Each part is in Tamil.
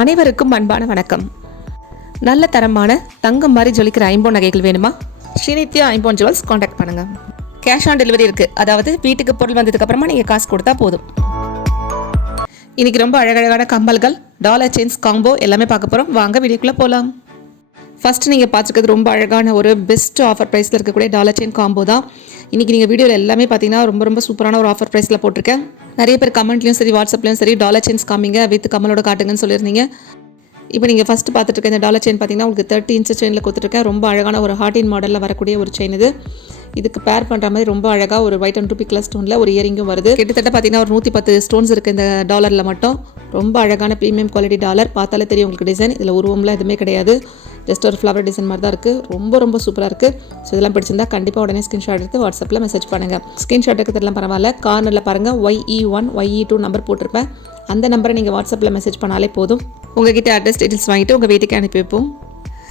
அனைவருக்கும் அன்பான வணக்கம். நல்ல தரமான தங்கம் மாதிரி ஜொலிக்கிற ஐம்போன் நகைகள் வேணுமா? ஸ்ரீநித்யா ஐம்போன் ஜுவல்ஸ் காண்டாக்ட் பண்ணுங்க. கேஷ் ஆன் டெலிவரி இருக்கு. அதாவது வீட்டுக்கு பொருள் வந்ததுக்கு அப்புறமா நீங்க காசு கொடுத்தா போதும். இன்னைக்கு ரொம்ப அழகழகான கம்பல்கள் டாலர் செயின்ஸ் காம்போ எல்லாமே பார்க்க போறோம். வாங்க வீடியோக்குள்ள போலாம். ஃபஸ்ட்டு நீங்கள் பார்த்துருக்கிறது ரொம்ப அழகான ஒரு பெஸ்ட் ஆஃபர் ப்ரைஸில் இருக்கக்கூடிய டாலர் செயின் காம்போ தான். இன்றைக்கி நீங்கள் வீடியோவில் எல்லாமே பார்த்தீங்கன்னா ரொம்ப ரொம்ப சூப்பரான ஒரு ஆஃபர் ப்ரைஸில் போட்டிருக்கேன். நிறைய பேர் கமெண்ட்லையும் சரி வாட்ஸ்அப்லையும் சரி டாலர் செயின்ஸ் காமிங்க வித் கமலோட காட்டுங்கன்னு சொல்லியிருந்தீங்க. இப்போ நீங்கள் ஃபஸ்ட்டு பார்த்துட்டு இருக்க இந்த டாலர் செயின் பார்த்தீங்கன்னா உங்களுக்கு தேர்ட்டி இன்ச் செயினில் கொடுத்துருக்கேன். ரொம்ப அழகான ஒரு ஹார்டின் மாடலில் வரக்கூடிய ஒரு செயின் இது. இதுக்கு பேர் பண்ணுற மாதிரி ரொம்ப அழகாக ஒரு ஒயிட் அண்ட் ரூபி கலர் ஸ்டோனில் ஒரு இயரிங்கும் வருது. கிட்டத்தட்ட பார்த்தீங்கன்னா ஒரு நூற்றி பத்து ஸ்டோன்ஸ் இருக்குது இந்த டாலரில் மட்டும். ரொம்ப அழகான ப்ரீமியம் குவாலிட்டி டாலர் பார்த்தாலே தெரியும் உங்களுக்கு டிசைன் இதில் உருவம்லாம் எதுவுமே கிடையாது. ஜஸ்ட் ஒரு ஃப்ளவர் டிசைன் மாதிரி தான் இருக்குது ரொம்ப ரொம்ப சூப்பராக இருக்குது ஸோ இதெல்லாம் பிடிச்சிருந்தா கண்டிப்பாக உடனே ஸ்க்ரீன்ஷாட் எடுத்து வாட்ஸ்அப்பில் மெசேஜ் பண்ணுங்கள் ஸ்க்ரீன்ஷாட் எடுக்கிறதுலாம் பரவாயில்ல. கார்னரில் பாருங்கள் Y E one Y E two number போட்டிருப்பேன். அந்த நம்பரை நீங்கள் வாட்ஸ்அப்பில் மெசேஜ் பண்ணாலே போதும். உங்ககிட்ட அட்ரஸ் டீட்டெயில்ஸ் வாங்கிட்டு உங்கள் வீட்டுக்கு அனுப்பி வைப்போம்.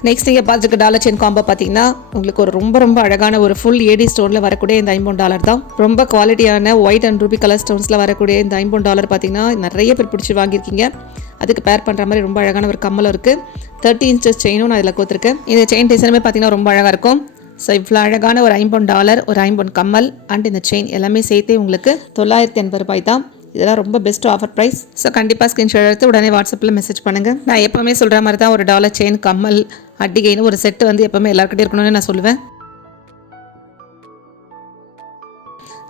நெக்ஸ்ட் நீங்கள் பார்த்துருக்க டாலர் செயின் காம்போ பார்த்தீங்கன்னா உங்களுக்கு ஒரு ரொம்ப ரொம்ப அழகான ஒரு ஃபுல் ஏடி ஸ்டோனில் வரக்கூடிய இந்த ஐம்பது டாலர் தான். ரொம்ப குவாலிட்டியான ஒயிட் அண்ட் ரூபி கலர் ஸ்டோன்ஸில் வரக்கூடிய இந்த ஐம்பது டாலர் பார்த்தீங்கன்னா நிறைய பேர் பிடிச்சி வாங்கியிருக்கீங்க. அதுக்கு பேர் பண்ணுற மாதிரி ரொம்ப அழகான ஒரு கம்மலும் இருக்குது தேர்ட்டி இன்ச்சஸ் செயினும் நான் இதில் கொடுத்துருக்கேன் இந்த செயின் டிசைனுமே பார்த்தீங்கன்னா ரொம்ப அழகாக இருக்கும். ஸோ இவ்வளோ அழகான ஒரு ஐம்பொன் டாலர் ஒரு ஐம்பொன் கம்மல் அண்ட் இந்த செயின் எல்லாமே சேர்த்தே உங்களுக்கு தொள்ளாயிரத்தி எண்பது ரூபாய் தான். இதெல்லாம் ரொம்ப பெஸ்ட் ஆஃபர் ப்ரைஸ் ஸோ கண்டிப்பாக ஸ்க்ரீன்ஷாட் எடுத்து உடனே வாட்ஸ்அப்பில் மெசேஜ் பண்ணுங்கள் நான் எப்போவுமே சொல்கிற மாதிரி தான் ஒரு டாலர் செயின் கம்மல் அட்டிகைன்னு ஒரு செட்டு வந்து எப்போவுமே எல்லாருக்கிட்டே இருக்கணும்னு நான் சொல்லுவேன்.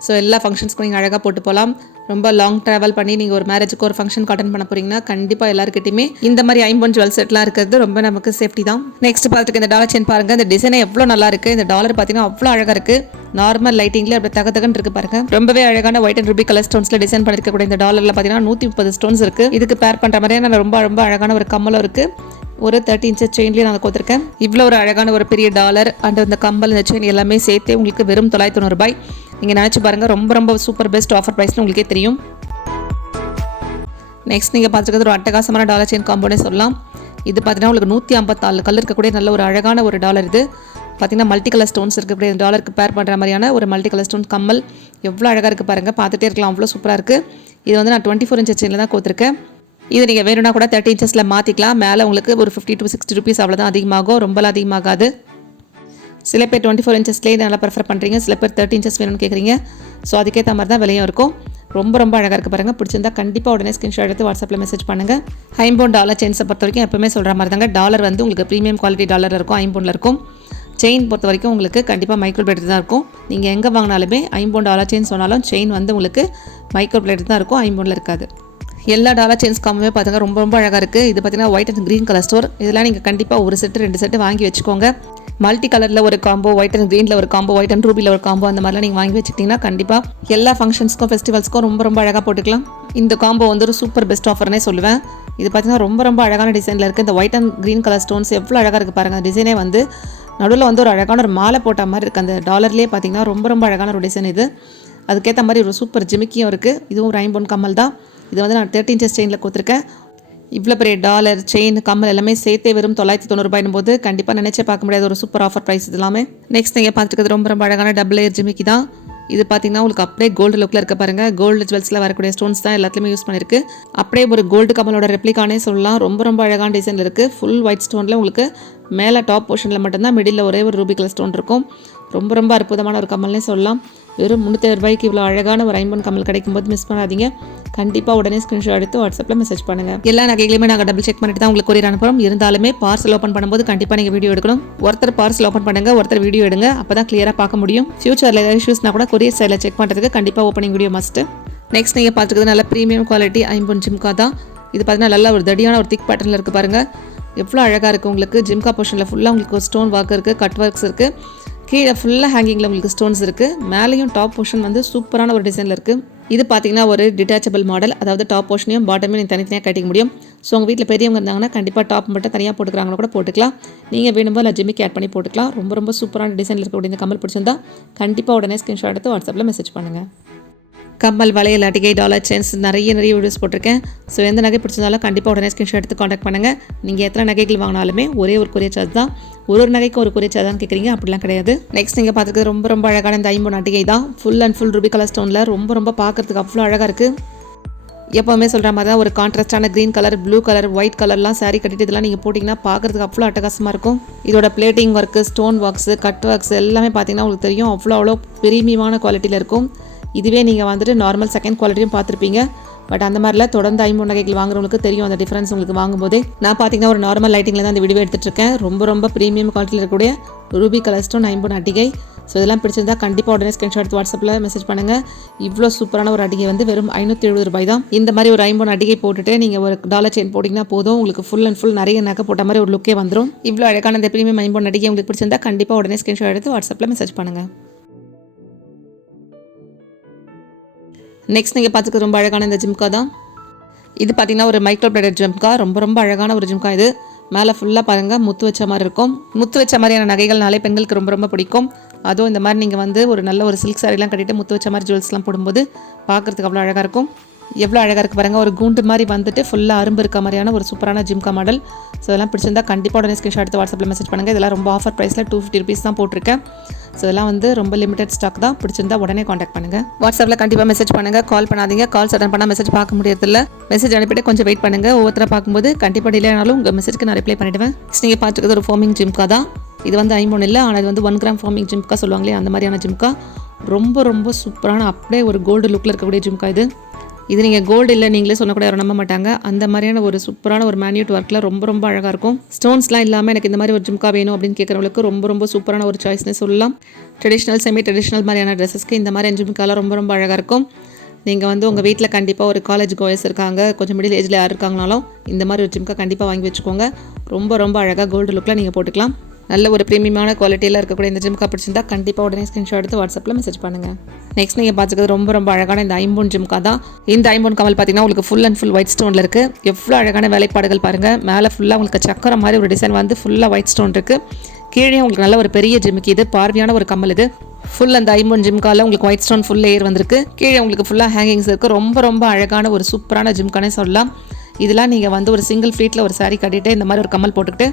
ஸோ எல்லா ஃபங்க்ஷன்ஸ்க்கும் நீங்கள் அழகாக போட்டு போகலாம் ரொம்ப லாங் ட்ராவல் பண்ணி நீங்கள் ஒரு மேரேஜுக்கு ஒரு ஃபங்க்ஷன் அட்டன் பண்ண போகிறீங்கன்னா கண்டிப்பாக எல்லாருக்கிட்டையுமே இந்த மாதிரி ஐம்பன் ஜுவல் செட்லாம் இருக்கிறது ரொம்ப நமக்கு சேஃப்டி தான். நெக்ஸ்ட் பார்த்துட்டு இந்த டாலர் செயின் பாருங்கள் இந்த டிசைனே எவ்வளோ நல்லா இருக்குது இந்த டாலர் பார்த்தீங்கன்னா அவ்வளோ அழகாக இருக்குது நார்மல் லைட்டிங்கில் அப்படி தக தகன்னு இருக்கு பாருங்க. ரொம்பவே அழகான ஒயிட் அண்ட் ரூபி கலர் ஸ்டோன்ஸில் டிசைன் பண்ணிருக்கக்கூடிய இந்த டாலரில் பார்த்தீங்கன்னா நூற்றி முப்பது ஸ்டோன்ஸ் இருக்குது இதுக்கு பேர் பண்ணுற மாதிரியான ரொம்ப ரொம்ப அழகான ஒரு கம்மலும் இருக்குது ஒரு தேர்ட்டி இன்ச்சஸ் செயின்லேயே நான் கொடுத்துருக்கேன். இவ்வளோ ஒரு அழகான ஒரு பெரிய டாலர் அண்ட் இந்த கம்பல் இந்த செயின் எல்லாமே சேர்த்து உங்களுக்கு வெறும் தொள்ளாயிரத்தி தொண்ணூறு ரூபாய். நீங்கள் நினச்சி பாருங்கள் ரொம்ப ரொம்ப சூப்பர் பெஸ்ட் ஆஃபர் ப்ரைஸ்னு உங்களுக்கே தெரியும். நெக்ஸ்ட் நீங்கள் பார்த்துருக்கிறது ஒரு அட்டகாசமான டாலர் செயின் காம்போனே சொல்லலாம். இது பார்த்தீங்கன்னா உங்களுக்கு நூற்றி ஐம்பத்தாலு கல் இருக்கக்கூடிய நல்ல ஒரு அழகான ஒரு டாலர் இது. பார்த்தீங்கன்னா மல்டி கலர் ஸ்டோன்ஸ் இருக்கக்கூடிய டாலருக்கு பேர் பண்ணுற மாதிரியான ஒரு மல்டி கலர் ஸ்டோன் கம்மல். எவ்வளோ அழகாக இருக்குது பாருங்கள் பார்த்துட்டே இருக்கலாம் அவ்வளோ சூப்பராக இருக்குது இது வந்து நான் டுவெண்ட்டி ஃபோர் இன்ச் செயினில் தான் கொடுத்துருக்கேன். இது நீங்கள் வேணும்னா கூட தேர்ட்டி இன்ச்சஸில் மாற்றிக்கலாம் மேலே உங்களுக்கு ஒரு ஃபிஃப்டி டு சிக்ஸ்டி ருபீஸ் அவ்வளோதான் அதிகமாகும். ரொம்பலாம் அதிகமாகாது. சில பேர் டுவெண்ட்டி ஃபோர் இன்ச்சஸ்லேயே நல்லா ப்ரிஃபர் பண்ணுறீங்க சில பேர் தேர்ட்டி இன்ச்சஸ் வேணும்னு கேட்குறீங்க ஸோ அதுக்கேற்ற மாதிரி தான் விலையும் இருக்கும். ரொம்ப ரொம்ப அழகாக இருக்குது பாருங்கள் பிடிச்சிருந்தா கண்டிப்பாக உடனே ஸ்க்ரீன்ஷாட் எடுத்து வாட்ஸ்அப்பில் மெசேஜ் பண்ணுங்கள் ஐம்பவுண்ட் டாலர் செயின்ஸை பொறுத்த வரைக்கும் எப்பவுமே சொல்கிற மாதிரி தாங்க. டாலர் வந்து உங்களுக்கு ப்ரீமியம் குவாலிட்டி டாலர் இருக்கும். ஐம்பவுண்டில் இருக்கும். செயின் பொறுத்த வரைக்கும் உங்களுக்கு கண்டிப்பாக மைக்ரோ பிளேட் தான் இருக்கும். நீங்கள் எங்கே வாங்கினாலுமே ஐம்பவுண்ட் டாலர் செயின் சொன்னாலும் செயின் வந்து உங்களுக்கு மைக்ரோ பிளேட் தான் இருக்கும். ஐம்பவுண்டில் இருக்காது. எல்லா டாலர் செயின்ஸ் காம்புமே பார்த்துங்க ரொம்ப ரொம்ப அழகாக இருக்குது இது பார்த்தீங்கன்னா white and green colour store இதெல்லாம் நீங்கள் கண்டிப்பாக ஒரு செட்டு ரெண்டு செட்டு வாங்கி வச்சுக்கோங்க. மல்டி கலரில் ஒரு காம்போ ஒயிட் அண்ட் க்ரீனில் ஒரு காம்போ ஒயிட் அண்ட் ரூபியில் ஒரு காம்போ அந்த மாதிரிலாம் நீங்கள் வாங்கி வச்சுக்கிட்டிங்கன்னா கண்டிப்பாக எல்லா ஃபங்க்ஷன்ஸ்க்கும் ஃபெஸ்டிவல்ஸ்க்கும் ரொம்ப ரொம்ப அழகாக போட்டுக்கலாம். இந்த காம்போ வந்து ஒரு சூப்பர் பெஸ்ட் ஆஃபர்னே சொல்லுவேன். இது பார்த்தீங்கன்னா ரொம்ப ரொம்ப அழகான டிசைனில் இருக்குது இந்த white and green colour stones எவ்வளோ அழகாக இருக்குது பாருங்கள் அந்த டிசைனே வந்து நடுவில் வந்து ஒரு அழகான ஒரு மாலை போட்ட மாதிரி இருக்குது அந்த டாலர்லேயே பார்த்தீங்கன்னா ரொம்ப ரொம்ப அழகான ஒரு டிசைன் இது. அதுக்கேற்ற மாதிரி ஒரு சூப்பர் ஜிமிக்கியும் இருக்குது இதுவும் ரைன்போன் கமல் கம்மல் தான். இது வந்து நான் தேர்ட்டி இன்ச்சஸ் செயினில் கொடுத்துருக்கேன். இவ்வளோ பெரிய டாலர் செயின் கம்மல் எல்லாமே சேர்த்தே வெறும் தொள்ளாயிரத்தி தொண்ணூறுபாயின் போது கண்டிப்பாக நினச்சே பார்க்க முடியாத ஒரு சூப்பர் ஆஃபர் ப்ரைஸ் இது எல்லாமே. நெக்ஸ்ட் நீங்கள் பார்த்துருக்கிறது ரொம்ப ரொம்ப அழகான டபுள் ஏர் ஜிமிக்கி தான். இது பார்த்தீங்கன்னா உங்களுக்கு அப்படியே கோல்டு லுக்கில் இருக்க பாருங்க. கோல்டு ஜுவல்ஸில் வரக்கூடிய ஸ்டோன்ஸ் தான் எல்லாத்துலேயுமே யூஸ் பண்ணியிருக்கு அப்படியே ஒரு கோல்டு கமலோட ரெப்ளிகானே சொல்லலாம். ரொம்ப ரொம்ப அழகான டிசைனில் இருக்குது ஃபுல் ஒயிட் ஸ்டோனில் உங்களுக்கு மேலே டாப் போர்ஷனில் மட்டும்தான் மிடில் ஒரே ஒரு ரூபி கலர் ஸ்டோன் இருக்கும். ரொம்ப ரொம்ப அற்புதமான ஒரு கமல்னே சொல்லலாம். வெறும் முந்நூற்றி ரூபாய்க்கு இவ்வளோ அழகான ஒரு ஐம்பன் கமல் கிடைக்கும் போது மிஸ் பண்ணாதீங்க. கண்டிப்பாக உடனே ஸ்க்ரீன்ஷாட் எடுத்து வாட்ஸ்அப்பில் மெசேஜ் பண்ணுங்கள் எல்லா நகைகளையுமே நாங்கள் டபுள் செக் பண்ணிட்டு தான் உங்களுக்கு கொரியர் அனுப்புகிறோம் இருந்தாலுமே பார்சல் ஓப்பன் பண்ணும்போது கண்டிப்பாக நீங்கள் வீடியோ எடுக்கணும். ஒருத்தர் பார்சல் ஓப்பன் பண்ணுங்கள் ஒருத்தர் வீடியோ எடுங்க. அப்போ தான் கிளியராக பார்க்க முடியும். ஃபியூச்சரில் ஏதாவது இஷ்யூஸ்னா கூட கொரியர் சைடில் செக் பண்ணுறதுக்கு கண்டிப்பாக ஓப்பனிங் வீடியோ மஸ்ட்டு நெக்ஸ்ட் நீங்கள் பார்த்துக்கிறது நல்ல ப்ரீமியம் குவாலிட்டி ஐம்பன் ஜிம்கா தான். இது பார்த்தீங்கன்னா நல்ல ஒரு தடியான ஒரு திக் பேட்டர்னில் இருக்குது பாருங்கள் எவ்வளோ அழகாக இருக்குது உங்களுக்கு. ஜிம்கா போர்ஷனில் ஃபுல்லாக உங்களுக்கு ஸ்டோன் ஒர்க் இருக்குது கட் ஒர்க்ஸ் இருக்குது கீழே ஃபுல்லாக ஹேங்கிங்கில் உங்களுக்கு ஸ்டோன்ஸ் இருக்குது மேலேயும் டாப் போர்ஷன் வந்து சூப்பரான ஒரு டிசைனில் இருக்குது இது பார்த்தீங்கன்னா ஒரு டிட்டாச்சபிள் மாடல் அதாவது டாப் போர்ஷனையும் பாட்டமையும் நீங்கள் தனித்தனியாக கட்டிக்க முடியும். ஸோ உங்கள் வீட்டில் பெரியவங்க இருந்தாங்கன்னா கண்டிப்பாக டாப் மட்டும் தனியாக போட்டுக்கிறாங்களோ கூட போட்டுக்கலாம். நீங்கள் வேணும்போது இல்லை ஜிம்மிக்கு ஆட் பண்ணி போட்டுக்கலாம். ரொம்ப ரொம்ப சூப்பரான டிசைனில் இருக்கக்கூடிய இந்த கமல் பிடிச்சிருந்தா கண்டிப்பாக உடனே ஸ்க்ரீன்ஷாட் எடுத்து வாட்ஸ்அப்பில் மெசேஜ் பண்ணுங்கள் கம்மல் வளையல் அட்டிகை டாலர் சென்ஸ் நிறைய நிறைய வீடியோஸ் போட்டிருக்கேன். ஸோ எந்த நகை பிடிச்சிருந்தாலும் கண்டிப்பாக உடனே ஸ்கிரீன்ஷாட் எடுத்து காண்டாக்ட் பண்ணுங்கள் நீங்கள் எத்தனை நகைகள் வாங்கினாலுமே ஒரே ஒரு கொரியர் சார்ஜ் தான். ஒரு ஒரு நகைக்கு ஒரு கொரிய சார்ஜ் தான் கேட்குறீங்க அப்படிலாம் கிடையாது. நெக்ஸ்ட் நீங்கள் பார்த்துக்கிறது ரொம்ப ரொம்ப அழகான இந்த ஐம்பொன் அட்டிகை தான். Full and full ruby colour ஸ்டோனில் ரொம்ப ரொம்ப பார்க்குறதுக்கு அவ்வளோ அழகாக இருக்குது எப்போவுமே சொல்கிற மாதிரி தான் ஒரு கான்ட்ராஸ்டான green colour blue colour white கலர்லாம் சாரீ கட்டிட்டு இதெல்லாம் நீங்கள் போட்டிங்கன்னா பார்க்குறதுக்கு அவ்வளோ அட்டகாசமாக இருக்கும். இதோட plating work stone works cut works எல்லாமே பார்த்தீங்கன்னா உங்களுக்கு தெரியும். அவ்வளோ அவ்வளோ பிரீமியமான குவாலிட்டியில் இருக்கும். இதுவே நீங்கள் வந்துட்டு நார்மல் செகண்ட் குவாலிட்டியும் பார்த்துருப்பீங்க. பட் அந்த மாதிரிலாம் தொடர்ந்து ஐம்பது நகைகள் வாங்குறவங்களுக்கு தெரியும் அந்த டிஃப்ரென்ஸ் உங்களுக்கு வாங்கும்போதே. நான் பார்த்தீங்கன்னா ஒரு நார்மல் லைட்டிங்கில் தான் அந்த வீடியோ எடுத்துகிட்டு இருக்கேன் ரொம்ப ரொம்ப ப்ரீமியம் குவாலிட்டியில் இருக்கக்கூடிய ரூபி கலர் ஸ்டோன் ஐம்பது அட்டிகை ஸோ இதெல்லாம் பிடிச்சிருந்தா கண்டிப்பாக உடனே ஸ்க்ரீன்ஷாட் எடுத்து வாட்ஸ்அப்பில் மெசேஜ் பண்ணுங்கள் இவ்வளோ சூப்பரான ஒரு அடிகை வந்து வெறும் ஐநூற்றி எழுபது ரூபாய் தான். இந்த மாதிரி ஒரு ஐம்பது அடிகை போட்டுட்டு நீங்கள் ஒரு டாலர் செயின் போட்டிங்கன்னா போதும். உங்களுக்கு ஃபுல் அண்ட் ஃபுல் நிறைய நகை போட்ட மாதிரி ஒரு லுக்கே வந்துடும் இவ்வளோ அழகான இந்த ப்ரீமியம் ஐம்பது அடிகை உங்களுக்கு பிடிச்சிருந்தா கண்டிப்பாக உடனே ஸ்க்ரீன்ஷாட் எடுத்து வாட்ஸ்அப்பில் மெசேஜ் பண்ணுங்கள் நெக்ஸ்ட் நீங்கள் பார்த்துக்க ரொம்ப அழகான இந்த ஜிம்கா தான். இது பார்த்தீங்கன்னா ஒரு மைக்ரோ பிளேடட் ஜிம்கா. ரொம்ப ரொம்ப அழகான ஒரு ஜிம்கா இது. மேலே ஃபுல்லாக பாருங்கள் முத்து வச்ச மாதிரி இருக்கும். முத்து வச்ச மாதிரியான நகைகள்னாலே பெண்களுக்கு ரொம்ப ரொம்ப பிடிக்கும். அதுவும் இந்த மாதிரி நீங்கள் வந்து ஒரு நல்ல ஒரு சில்க் சாரிலாம் கட்டிட்டு முத்து வச்ச மாதிரி ஜுவல்ஸ்லாம் போடும்போது பார்க்குறதுக்கு அவ்வளோ அழகாக இருக்கும். எவ்வளோ அழகாக இருக்குது பாருங்கள் ஒரு கூண்டு மாதிரி வந்துட்டு ஃபுல்லாக அரும்பு இருக்க மாதிரியான ஒரு சூப்பரான ஜிம்கா மாடல் ஸோ இதெல்லாம் பிடிச்சிருந்தா கண்டிப்பாக உடனே ஸ்கிரீன்ஷாட் எடுத்து வாட்ஸ்அப்பில் மெசேஜ் பண்ணுங்கள் இதெல்லாம் ரொம்ப ஆஃபர் ப்ரைஸில் டூ ஃபிஃப்டி ருபீஸ் தான் போட்டிருக்கேன். ஸோ இதெல்லாம் வந்து ரொம்ப லிமிடெட் ஸ்டாக் தான். பிடிச்சிருந்தா உடனே காண்டாக்ட் பண்ணுங்கள் வாட்ஸ்அப்பில் கண்டிப்பாக மெசேஜ் பண்ணுங்கள் கால் பண்ணாதீங்க. கால்ஸ் அட்டன் பண்ணால் மெசேஜ் பார்க்க முடியறதில்ல. மெசேஜ் அனுப்பிட்டு கொஞ்சம் வெயிட் பண்ணுங்கள் ஒவ்வொருத்தரை பார்க்கும்போது கண்டிப்பாக டிலே ஆனாலும் உங்கள் மெசேஜ்க்கு நான் ரிப்ளை பண்ணிவிடுவேன் நெக்ஸ்ட் நீங்கள் பார்த்துக்கிறது ஒரு ஃபார்மிங் ஜிம்கா தான். இது வந்து ஐம்பொன் இல்லை. ஆனால் இது வந்து ஒன் கிராம் ஃபார்மிங் ஜிம்கா சொல்லுவாங்களே அந்த மாதிரியான ஜிம்கா. ரொம்ப ரொம்ப சூப்பரான அப்படியே ஒரு கோல்டு லுக்கில் இருக்கக்கூடிய ஜிம்கா இது. இது நீங்கள் கோல்டு இல்லை நீங்களே சொன்ன கூட யாரும் நம்ப மாட்டாங்க. அந்த மாதிரியான ஒரு சூப்பரான ஒரு மேன்யூட் ஒர்க்கில் ரொம்ப ரொம்ப அழகாக இருக்கும். ஸ்டோன்ஸ்லாம் இல்லாமல் எனக்கு இந்த மாதிரி ஒரு ஜிம்கா வேணும் அப்படின்னு கேட்குறவங்களுக்கு ரொம்ப ரொம்ப சூப்பரான ஒரு சாய்ஸ்னே சொல்லலாம். ட்ரெடிஷ்னல் செமி ட்ரெடிஷ்னல் மாதிரியான ட்ரெஸ்ஸஸ்க்கு இந்த மாதிரி ஜிம்காலாம் ரொம்ப ரொம்ப அழகாக இருக்கும். நீங்கள் வந்து உங்கள் வீட்டில் கண்டிப்பாக ஒரு காலேஜ் கோயஸ் இருக்காங்க கொஞ்சம் மிடில் ஏஜில் யார் இருக்காங்கனாலும் இந்த மாதிரி ஒரு ஜிம்கா கண்டிப்பாக வாங்கி வச்சுக்கோங்க. ரொம்ப ரொம்ப அழகாக கோல்டு லுக்கில் நீங்கள் போட்டுக்கலாம். நல்ல ஒரு ப்ரீமியமான குவாலிட்டியில் இருக்கக்கூடிய இந்த ஜிம்கா பிடிச்சிருந்தா கண்டிப்பாக உடனே ஸ்க்ரீன்ஷாட் எடுத்து வாட்ஸ்அப்பில் மெசேஜ் பண்ணுங்கள் நெக்ஸ்ட் நீங்கள் பார்த்துக்கிறது ரொம்ப ரொம்ப அழகான இந்த ஐம்பூன் ஜிம்கா தான். இந்த ஐம்பூன் கமல் பார்த்தீங்கன்னா உங்களுக்கு ஃபுல் அண்ட் ஃபுல் ஒயிட் ஸ்டோனில் இருக்குது எவ்வளோ அழகான வேலைப்பாடுகள் பாருங்கள் மேலே ஃபுல்லாக உங்களுக்கு சக்கரம் மாதிரி ஒரு டிசைன் வந்து ஃபுல்லாக ஒயிட் ஸ்டோன் இருக்குது கீழே உங்களுக்கு நல்ல ஒரு பெரிய ஜிம்முக்கு இது. பார்வையான ஒரு கம்மல் இது. ஃபுல் அந்த ஐம்பொன் ஜிம்கால உங்களுக்கு ஒயிட் ஸ்டோன் ஃபுல் லேயர் வந்திருக்கு. கீழே உங்களுக்கு ஃபுல்லாக ஹேங்கிங்ஸ் இருக்குது ரொம்ப ரொம்ப அழகான ஒரு சூப்பரான ஜிம்கானே சொல்லலாம். இதெல்லாம் நீங்கள் வந்து ஒரு சிங்கிள் ஃப்ளீட்டில் ஒரு சாரீ கட்டிட்டு இந்த மாதிரி ஒரு கம்மல் போட்டுக்கிட்டு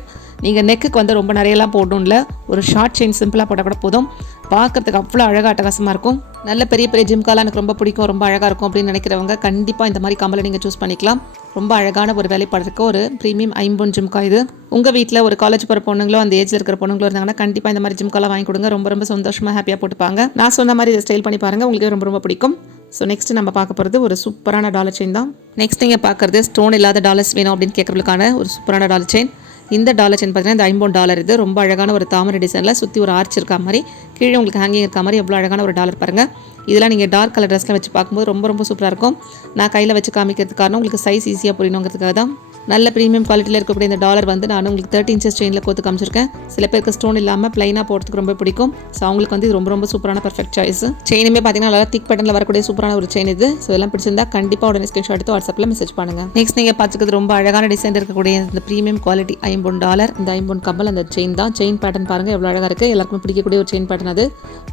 நீங்கள் நெக்குக்கு வந்து ரொம்ப நிறையலாம் போடணும்ல. ஒரு ஷார்ட் செயின் சிம்பிளாக போட்டால் கூட போதும். பார்க்கறதுக்கு அவ்வளோ அழகாக அட்டகாசமாக இருக்கும். நல்ல பெரிய பெரிய ஜிம்காலாம் எனக்கு ரொம்ப பிடிக்கும் ரொம்ப அழகாக இருக்கும் அப்படின்னு நினைக்கிறவங்க கண்டிப்பாக இந்த மாதிரி கம்மலை நீங்கள் சூஸ் பண்ணிக்கலாம். ரொம்ப அழகான ஒரு வேலைப்பாடு இருக்க ஒரு ப்ரீமியம் ஐம்பொன் ஜிம்கா இது. உங்கள் வீட்டில் ஒரு காலேஜ் போகிற பொண்ணுங்களோ அந்த ஏஜில் இருக்கிற பொண்ணுங்களோ இருந்தாங்கன்னா கண்டிப்பாக இந்த மாதிரி ஜிம்காலாம் வாங்கி கொடுங்க. ரொம்ப ரொம்ப சந்தோஷமாக ஹாப்பியாக போட்டுப்பாங்க. நான் சொன்ன மாதிரி இதை ஸ்டைல் பண்ணி பாருங்கள் உங்களுக்கு ரொம்ப ரொம்ப பிடிக்கும். ஸோ நெக்ஸ்ட் நம்ம பார்க்க போகிறது ஒரு சூப்பரான டாலர் செயின் தான். நெக்ஸ்ட் நீங்கள் பார்க்குறது ஸ்டோன் இல்லாத டாலர்ஸ் வேணும் அப்படின்னு கேட்குறதுக்கான ஒரு சூப்பரான டாலர் செயின் இந்த டாலர் செயின் பார்த்தீங்கன்னா இந்த ஐம்பது டாலர் இது. ரொம்ப அழகான ஒரு தாமரை டிசைனில் சுற்றி ஒரு ஆர்ச் இருக்க மாதிரி கீழே உங்களுக்கு ஹேங்கிங் இருக்க மாதிரி எவ்வளோ அழகான ஒரு டாலர் பாருங்கள் இதெல்லாம் நீங்கள் டார்க் கலர் ட்ரெஸ்ஸில் வச்சு பார்க்கும்போது ரொம்ப ரொம்ப சூப்பராக இருக்கும். நான் கையில் வச்சு காமிக்கிறதுக்கு காரணம் உங்களுக்கு சைஸ் ஈஸியாக புரியணுங்கிறதுக்காக தான் நல்ல ப்ரீமியம் குவாலிட்டியில் இருக்கக்கூடிய இந்த டாலர் வந்து நான் உங்களுக்கு தேர்ட்டி இன்ச்சஸ் செயினில் கோத்து காமிச்சிருக்கேன். சில பேருக்கு ஸ்டோன் இல்லாமல் ப்ளைனாக போடுறதுக்கு ரொம்ப பிடிக்கும். ஸோ அவங்களுக்கு வந்து இது ரொம்ப ரொம்ப சூப்பரான பர்ஃபெக்ட் சாய்ஸ் செயினுமே பார்த்தீங்கன்னா நல்லா திக் பட்டனில் வரக்கூடிய சூப்பரான ஒரு செயின் இது. ஸோ எல்லாம் பிடிச்சிருந்தா கண்டிப்பாக உடனே ஸ்கிரீன்ஷாட் எடுத்து வாட்ஸ்அப்பில் மெசேஜ் பண்ணுங்கள் நெக்ஸ்ட் நீங்கள் பார்த்துக்கிறது ரொம்ப அழகான டிசைன் இருக்கக்கூடிய இந்த ப்ரீமியம் குவாலிட்டி ஐம்பொன் டாலர் இந்த ஐம்பொன் கம்பல் அந்த செயின் தான். செயின் பேட்டர்ன் பாருங்கள் எவ்வளோ அழகாக இருக்குது எல்லாருக்குமே பிடிக்கக்கூடிய ஒரு செயின் பேட்டர்ன் அது.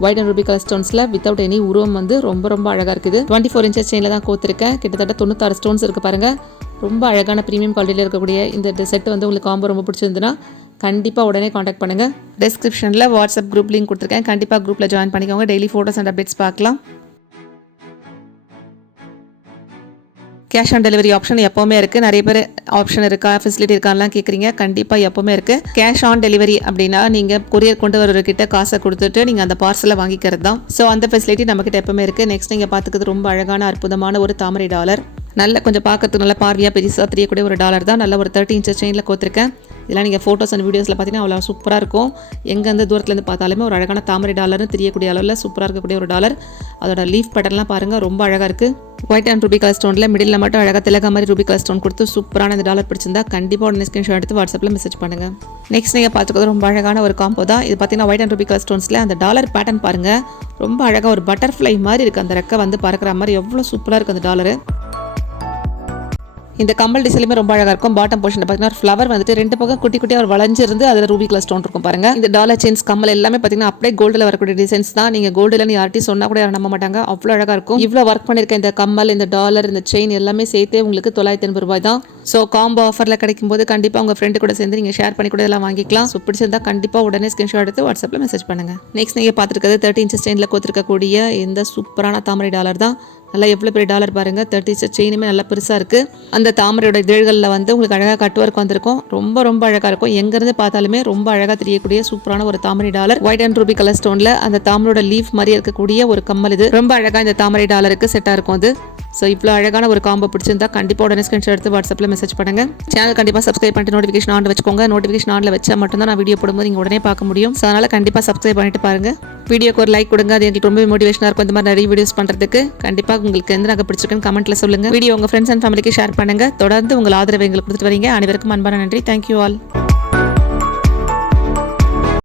ஒயிட் அண்ட் ரூபி கலர் ஸ்டோன்ஸில் வித்தவுட் எனி உருவம் வந்து ரொம்ப ரொம்ப அழகாக இருக்குது. டுவெண்ட்டி ஃபோர் இன்ச்சஸ் செயினில் தான் கோத்திருக்கேன் கிட்டத்தட்ட தொண்ணூத்தாறு ஸ்டோன்ஸ் இருக்குது பாருங்கள் ரொம்ப அழகான ப்ரீமியம் குவாலிட்டியில் இருக்கக்கூடிய இந்த செட் வந்து உங்களுக்கு காம்போ ரொம்ப பிடிச்சிருந்துன்னா கண்டிப்பாக உடனே காண்டாக்ட் பண்ணுங்கள் டிஸ்கிரிப்ஷனில் வாட்ஸ்அப் குரூப் லிங்க் கொடுத்துருக்கேன். கண்டிப்பாக குரூப்பில் ஜாயின் பண்ணிக்கோங்க. டெய்லி ஃபோட்டோஸ் அண்ட் அப்டேட்ஸ் பார்க்கலாம். கேஷ் ஆன் டெலிவரி ஆப்ஷன் எப்போவுமே இருக்குது நிறைய பேர் ஆப்ஷன் இருக்கா? ஃபெசிலிட்டி இருக்கான்லாம் கேட்குறீங்க கண்டிப்பாக எப்போவுமே இருக்குது கேஷ் ஆன் டெலிவரி அப்படின்னா நீங்கள் கொரியர் கொண்டு வரவர்கிட்ட காசை கொடுத்துட்டு நீங்கள் அந்த பார்சலை வாங்கிக்கிறது தான் ஸோ அந்த ஃபெசிலிட்டி நம்மக்கிட்ட எப்போவுமே இருக்குது நெக்ஸ்ட் நீங்கள் பார்த்துக்கிறது ரொம்ப அழகான அற்புதமான ஒரு தாமரை டாலர் நல்ல கொஞ்சம் பார்க்கறதுக்கு நல்ல பார்வையாக பெருசாக தெரியக்கூடிய ஒரு டாலர் தான். நல்ல ஒரு தேர்ட்டி இன்ச்சஸ் செயினில் கொடுத்துருக்கேன் இதெல்லாம் நீங்கள் ஃபோட்டோஸ் அண்ட் வீடியோஸில் பார்த்தீங்கன்னா அவ்வளோ சூப்பராக இருக்கும். எங்கேருந்து தூரத்துலேருந்து பார்த்தாலுமே ஒரு அழகான தாமரை டாலர்னு தெரியக்கூடிய அளவில் சூப்பராக இருக்கக்கூடிய ஒரு டாலர் அதோட லீஃப் பேட்டர்லாம் பாருங்கள் ரொம்ப அழகாக இருக்குது ஒயிட் அண்ட் ரூபி கலர் ஸ்டோனில் மிடில் மட்டும் அழகாக திலக மாதிரி ரூபி கலர் ஸ்டோன் கொடுத்து சூப்பரான இந்த டாலர் பிடிச்சிருந்தா கண்டிப்பாக உடனே ஸ்க்ரீன்ஷாட் எடுத்து வாட்ஸ்அப்பில் மெசேஜ் பண்ணுங்கள் நெக்ஸ்ட் நீங்கள் பார்த்துக்கிறது ரொம்ப அழகான ஒரு காம்போ தான். இது பார்த்தீங்கன்னா ஒயிட் அண்ட் ரூபி கலர் ஸ்டோன்ஸில் அந்த டாலர் பேட்டர்ன் பாருங்கள் ரொம்ப அழகாக ஒரு பட்டர்ஃப்ளை மாதிரி இருக்குது அந்த ரெக்கை வந்து பறக்கிற மாதிரி எவ்வளோ சூப்பராக இருக்குது அந்த டாலரு இந்த கம்பல் டிசைலுமே ரொம்ப அழகாக இருக்கும். பாட்டம் போர்ஷன் பார்த்தீங்கன்னா ஃப்ளவர் வந்துட்டு ரெண்டு பக்கம் குட்டி குட்டியாக ஒரு வளைஞ்சிருந்து அதில் ரூபி கலர் ஸ்டோன் இருக்கும் பாருங்க. இந்த டாலர் செயின்ஸ் கம்மல் எல்லாமே பார்த்தீங்கன்னா அப்படியே கோல்டில் வரக்கூடிய டிசைன்ஸ் தான். நீங்கள் கோல்டுலன்னு யார்ட்டி சொன்னால் கூட யாரும் நம்ப மாட்டாங்க. அவ்வளோ அழகாக இருக்கும். இவ்வளோ ஒர்க் பண்ணியிருக்க இந்த கம்மல் இந்த டாலர் இந்த செயின் எல்லாமே சேர்த்தே உங்களுக்கு தொள்ளாயிரத்தி எண்பது ரூபாய் தான். ஸோ காம்போ ஆஃபரில் கிடைக்கும் போது கண்டிப்பாக உங்கள் ஃப்ரெண்டு கூட சேர்ந்து நீங்கள் ஷேர் பண்ணி கூட எல்லாம் வாங்கிக்கலாம். ஸோ பிடிச்சிருந்தா கண்டிப்பாக உடனே ஸ்கிரீன்ஷாட் எடுத்து வாட்ஸ்அப்பில் மெசேஜ் பண்ணுங்கள் நெக்ஸ்ட் நீங்கள் பார்த்துருக்கிறது தேர்ட்டி இன்ச்சஸ் செயினில் கோத்திருக்கக்கூடிய இந்த சூப்பரான தாமரை டாலர் தான். நல்லா எவ்வளோ பெரிய டாலர் பாருங்கள் தேர்ட்டி செயினுமே நல்லா பெருசாக இருக்குது அந்த தாமரையோட இதழ்களில் வந்து உங்களுக்கு அழகாக கட் ஒர்க் வந்திருக்கும். ரொம்ப ரொம்ப அழகாக இருக்கும். எங்கேருந்து பார்த்தாலுமே ரொம்ப அழகாக தெரியக்கூடிய சூப்பரான ஒரு தாமரை dollar white and ruby colour ஸ்டோனில் அந்த தாமரோட லீஃப் மாதிரி இருக்கக்கூடிய ஒரு கம்மல் இது. ரொம்ப அழகாக இந்த தாமரை டாலருக்கு செட்டாக இருக்கும் அது. ஸோ இவ்வளோ அழகான ஒரு காம்போ பிடிச்சிருந்தா கண்டிப்பாக உடனே ஸ்கிரீன்ஷாட் எடுத்து வாட்ஸ்அப்பில் மெசேஜ் பண்ணுங்கள் சேனல் கண்டிப்பாக சப்ஸ்கிரைப் பண்ணிட்டு நோட்டிஃபிகேஷன் ஆன் வச்சுக்கோங்க. நோட்டிஃபிகேஷன் ஆனில் வச்சா மட்டும்தான் நான் வீடியோ போடும்போது நீங்கள் உடனே பார்க்க முடியும். ஸோ அதனால் கண்டிப்பாக சப்ஸ்கிரைப் பண்ணிட்டு பாருங்கள் வீடியோக்கு ஒரு லைக் கொடுங்க. அது எங்களுக்கு ரொம்ப மோட்டிவேஷனாக இருக்கும். இந்த மாதிரி நிறைய வீடியோஸ் பண்ணுறதுக்கு கண்டிப்பாக உங்களுக்கு எந்த நகை பிடிச்சிருக்குன்னு கமெண்ட்டில் சொல்லுங்கள் வீடியோ உங்கள் ஃப்ரெண்ட்ஸ் அண்ட் ஃபேமிலிக்கு ஷேர் பண்ணுங்கள் தொடர்ந்து உங்கள் ஆதரவை எங்களுக்கு கொடுத்துட்டு வரீங்க. அனைவருக்கும் அன்பான நன்றி. Thank you all